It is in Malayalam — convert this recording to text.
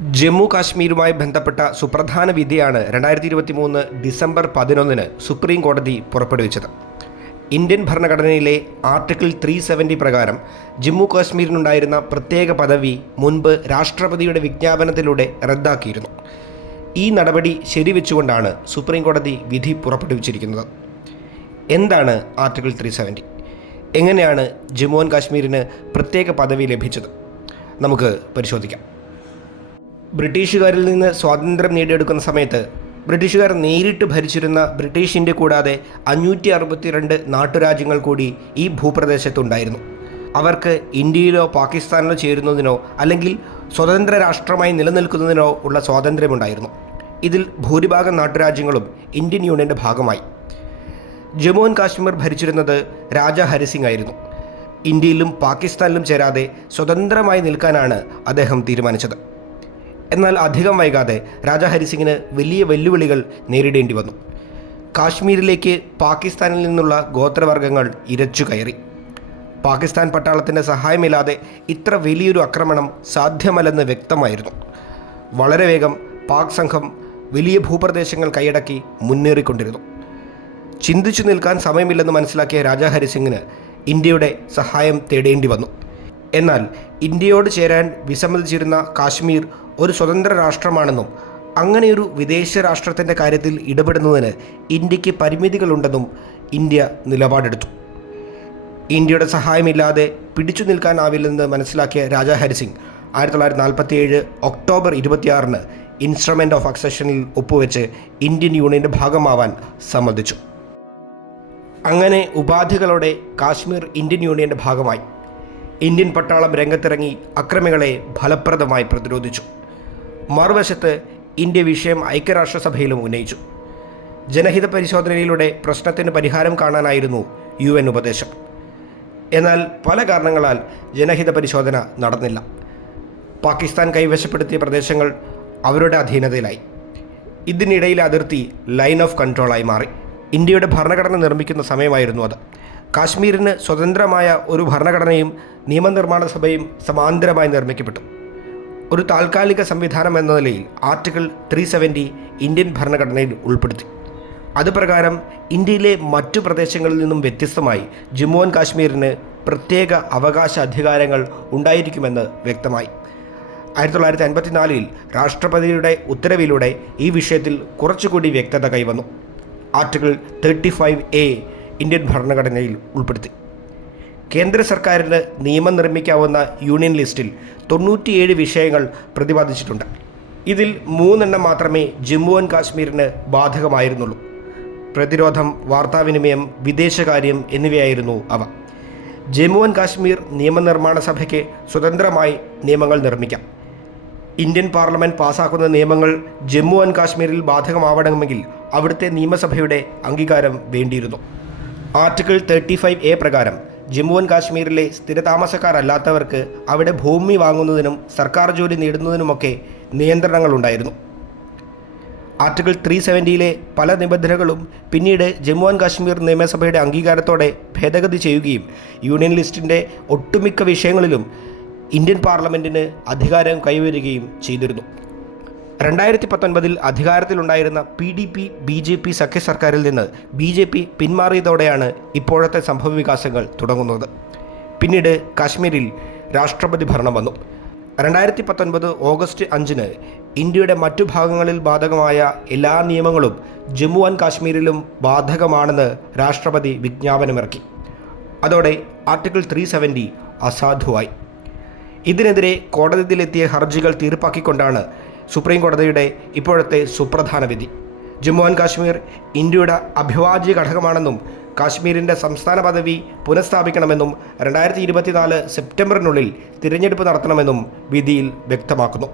ജമ്മു കാശ്മീരുമായി ബന്ധപ്പെട്ട സുപ്രധാന വിധിയാണ് 2023 ഡിസംബർ 11 സുപ്രീം കോടതി പുറപ്പെടുവിച്ചത്. ഇന്ത്യൻ ഭരണഘടനയിലെ ആർട്ടിക്കിൾ 370 പ്രകാരം ജമ്മു കാശ്മീരിനുണ്ടായിരുന്ന പ്രത്യേക പദവി മുൻപ് രാഷ്ട്രപതിയുടെ വിജ്ഞാപനത്തിലൂടെ റദ്ദാക്കിയിരുന്നു. ഈ നടപടി ശരിവെച്ചുകൊണ്ടാണ് സുപ്രീം കോടതി വിധി പുറപ്പെടുവിച്ചിരിക്കുന്നത്. എന്താണ് ആർട്ടിക്കിൾ 370? എങ്ങനെയാണ് ജമ്മു ആൻഡ് കാശ്മീരിന് പ്രത്യേക പദവി ലഭിച്ചത്? നമുക്ക് പരിശോധിക്കാം. ബ്രിട്ടീഷുകാരിൽ നിന്ന് സ്വാതന്ത്ര്യം നേടിയെടുക്കുന്ന സമയത്ത് ബ്രിട്ടീഷുകാർ നേരിട്ട് ഭരിച്ചിരുന്ന ബ്രിട്ടീഷ് ഇന്ത്യ കൂടാതെ 562 നാട്ടുരാജ്യങ്ങൾ കൂടി ഈ ഭൂപ്രദേശത്തുണ്ടായിരുന്നു. അവർക്ക് ഇന്ത്യയിലോ പാകിസ്ഥാനിലോ ചേരുന്നതിനോ അല്ലെങ്കിൽ സ്വതന്ത്ര രാഷ്ട്രമായി നിലനിൽക്കുന്നതിനോ ഉള്ള സ്വാതന്ത്ര്യമുണ്ടായിരുന്നു. ഇതിൽ ഭൂരിഭാഗം നാട്ടുരാജ്യങ്ങളും ഇന്ത്യൻ യൂണിയൻ്റെ ഭാഗമായി. ജമ്മു ആൻഡ് കാശ്മീർ ഭരിച്ചിരുന്നത് രാജാ ഹരിസിംഗ് ആയിരുന്നു. ഇന്ത്യയിലും പാകിസ്ഥാനിലും ചേരാതെ സ്വതന്ത്രമായി നിൽക്കാനാണ് അദ്ദേഹം തീരുമാനിച്ചത്. എന്നാൽ അധികം വൈകാതെ രാജാ ഹരിസിംഗിന് വലിയ വെല്ലുവിളികൾ നേരിടേണ്ടി വന്നു. കാശ്മീരിലേക്ക് പാകിസ്ഥാനിൽ നിന്നുള്ള ഗോത്രവർഗ്ഗങ്ങൾ ഇരച്ചു കയറി. പാകിസ്ഥാൻ പട്ടാളത്തിൻ്റെ സഹായമില്ലാതെ ഇത്ര വലിയൊരു ആക്രമണം സാധ്യമല്ലെന്ന് വ്യക്തമായിരുന്നു. വളരെ വേഗം പാക് സംഘം വലിയ ഭൂപ്രദേശങ്ങൾ കൈയടക്കി മുന്നേറിക്കൊണ്ടിരുന്നു. ചിന്തിച്ചു നിൽക്കാൻ സമയമില്ലെന്ന് മനസ്സിലാക്കിയ രാജാ ഹരിസിംഗിന് ഇന്ത്യയുടെ സഹായം തേടേണ്ടി വന്നു. എന്നാൽ ഇന്ത്യയോട് ചേരാൻ വിസമ്മതിച്ചിരുന്ന കാശ്മീർ ഒരു സ്വതന്ത്ര രാഷ്ട്രമാണെന്നും അങ്ങനെയൊരു വിദേശ രാഷ്ട്രത്തിൻ്റെ കാര്യത്തിൽ ഇടപെടുന്നതിന് ഇന്ത്യക്ക് പരിമിതികളുണ്ടെന്നും ഇന്ത്യ നിലപാടെടുത്തു. ഇന്ത്യയുടെ സഹായമില്ലാതെ പിടിച്ചു നിൽക്കാനാവില്ലെന്ന് മനസ്സിലാക്കിയ Raja Hari Singh 1947 October 26 instrument of അക്സഷനിൽ ഒപ്പുവെച്ച് ഇന്ത്യൻ യൂണിയൻ്റെ ഭാഗമാവാൻ സമ്മതിച്ചു. അങ്ങനെ ഉപാധികളോടെ കാശ്മീർ ഇന്ത്യൻ യൂണിയൻ്റെ ഭാഗമായി. ഇന്ത്യൻ പട്ടാളം രംഗത്തിറങ്ങി അക്രമികളെ ഫലപ്രദമായി പ്രതിരോധിച്ചു. മറുവശത്ത് ഇന്ത്യ വിഷയം ഐക്യരാഷ്ട്രസഭയിലും ഉന്നയിച്ചു. ജനഹിത പരിശോധനയിലൂടെ പ്രശ്നത്തിന് പരിഹാരം കാണാനായിരുന്നു UN ഉപദേശം. എന്നാൽ പല കാരണങ്ങളാൽ ജനഹിത പരിശോധന നടന്നില്ല. പാകിസ്ഥാൻ കൈവശപ്പെടുത്തിയ പ്രദേശങ്ങൾ അവരുടെ അധീനതയിലായി. ഇതിനിടയിലെ അതിർത്തി ലൈൻ ഓഫ് കൺട്രോളായി മാറി. ഇന്ത്യയുടെ ഭരണഘടന നിർമ്മിക്കുന്ന സമയമായിരുന്നു അത്. കാശ്മീരിന് സ്വതന്ത്രമായ ഒരു ഭരണഘടനയും നിയമനിർമ്മാണ സഭയും സമാന്തരമായി നിർമ്മിക്കപ്പെട്ടു. ഒരു താൽക്കാലിക സംവിധാനം എന്ന നിലയിൽ ആർട്ടിക്കിൾ 370 ഇന്ത്യൻ ഭരണഘടനയിൽ ഉൾപ്പെടുത്തി. അതുപ്രകാരം ഇന്ത്യയിലെ മറ്റു പ്രദേശങ്ങളിൽ നിന്നും വ്യത്യസ്തമായി ജമ്മു ആൻഡ് കാശ്മീരിന് പ്രത്യേക അവകാശ അധികാരങ്ങൾ ഉണ്ടായിരിക്കുമെന്ന് വ്യക്തമായി. 1954 രാഷ്ട്രപതിയുടെ ഉത്തരവിലൂടെ ഈ വിഷയത്തിൽ കുറച്ചുകൂടി വ്യക്തത കൈവന്നു. ആർട്ടിക്കിൾ 35A ഇന്ത്യൻ ഭരണഘടനയിൽ ഉൾപ്പെടുത്തി. കേന്ദ്ര സർക്കാരിന് നിയമം നിർമ്മിക്കാവുന്ന യൂണിയൻ ലിസ്റ്റിൽ 97 വിഷയങ്ങൾ പ്രതിപാദിച്ചിട്ടുണ്ട്. ഇതിൽ 3 മാത്രമേ ജമ്മു ആൻഡ് കാശ്മീരിന് ബാധകമായിരുന്നുള്ളൂ. പ്രതിരോധം, വാർത്താവിനിമയം, വിദേശകാര്യം എന്നിവയായിരുന്നു അവ. ജമ്മു ആൻഡ് കാശ്മീർ നിയമനിർമ്മാണ സഭയ്ക്ക് സ്വതന്ത്രമായി നിയമങ്ങൾ നിർമ്മിക്കാം. ഇന്ത്യൻ പാർലമെൻറ്റ് പാസ്സാക്കുന്ന നിയമങ്ങൾ ജമ്മു ആൻഡ് കാശ്മീരിൽ ബാധകമാവണമെങ്കിൽ അവിടുത്തെ നിയമസഭയുടെ അംഗീകാരം വേണ്ടിയിരുന്നു. ആർട്ടിക്കിൾ 35A പ്രകാരം ജമ്മു ആൻഡ് കാശ്മീരിലെ സ്ഥിരതാമസക്കാരല്ലാത്തവർക്ക് അവിടെ ഭൂമി വാങ്ങുന്നതിനും സർക്കാർ ജോലി നേടുന്നതിനുമൊക്കെ നിയന്ത്രണങ്ങളുണ്ടായിരുന്നു. ആർട്ടിക്കിൾ 370 പല നിബന്ധനകളും പിന്നീട് ജമ്മു ആൻഡ് കാശ്മീർ നിയമസഭയുടെ അംഗീകാരത്തോടെ ഭേദഗതി ചെയ്യുകയും യൂണിയൻ ലിസ്റ്റിൻ്റെ ഒട്ടുമിക്ക വിഷയങ്ങളിലും ഇന്ത്യൻ പാർലമെൻറ്റിന് അധികാരം കൈവരുകയും ചെയ്തിരുന്നു. 2019 അധികാരത്തിലുണ്ടായിരുന്ന PDP-BJP സഖ്യ സർക്കാരിൽ നിന്ന് BJP പിന്മാറിയതോടെയാണ് ഇപ്പോഴത്തെ സംഭവവികാസങ്ങൾ തുടങ്ങുന്നത്. പിന്നീട് കാശ്മീരിൽ രാഷ്ട്രപതി ഭരണം വന്നു. 2019 ഓഗസ്റ്റ് 5 ഇന്ത്യയുടെ മറ്റു ഭാഗങ്ങളിൽ ബാധകമായ എല്ലാ നിയമങ്ങളും ജമ്മു ആൻഡ് കാശ്മീരിലും ബാധകമാണെന്ന് രാഷ്ട്രപതി വിജ്ഞാപനമിറക്കി. അതോടെ ആർട്ടിക്കിൾ 370 അസാധുവായി. ഇതിനെതിരെ കോടതിയിലെത്തിയ ഹർജികൾ തീർപ്പാക്കിക്കൊണ്ടാണ് സുപ്രീം കോടതിയുടെ ഇപ്പോഴത്തെ സുപ്രധാന വിധി. ജമ്മു ആൻഡ് കാശ്മീർ ഇന്ത്യയുടെ അവിഭാജ്യ ഘടകമാണെന്നും കാശ്മീരിൻ്റെ സംസ്ഥാന പദവി പുനഃസ്ഥാപിക്കണമെന്നും 2024 സെപ്റ്റംബറിനുള്ളിൽ തിരഞ്ഞെടുപ്പ് നടത്തണമെന്നും വിധിയിൽ വ്യക്തമാക്കുന്നു.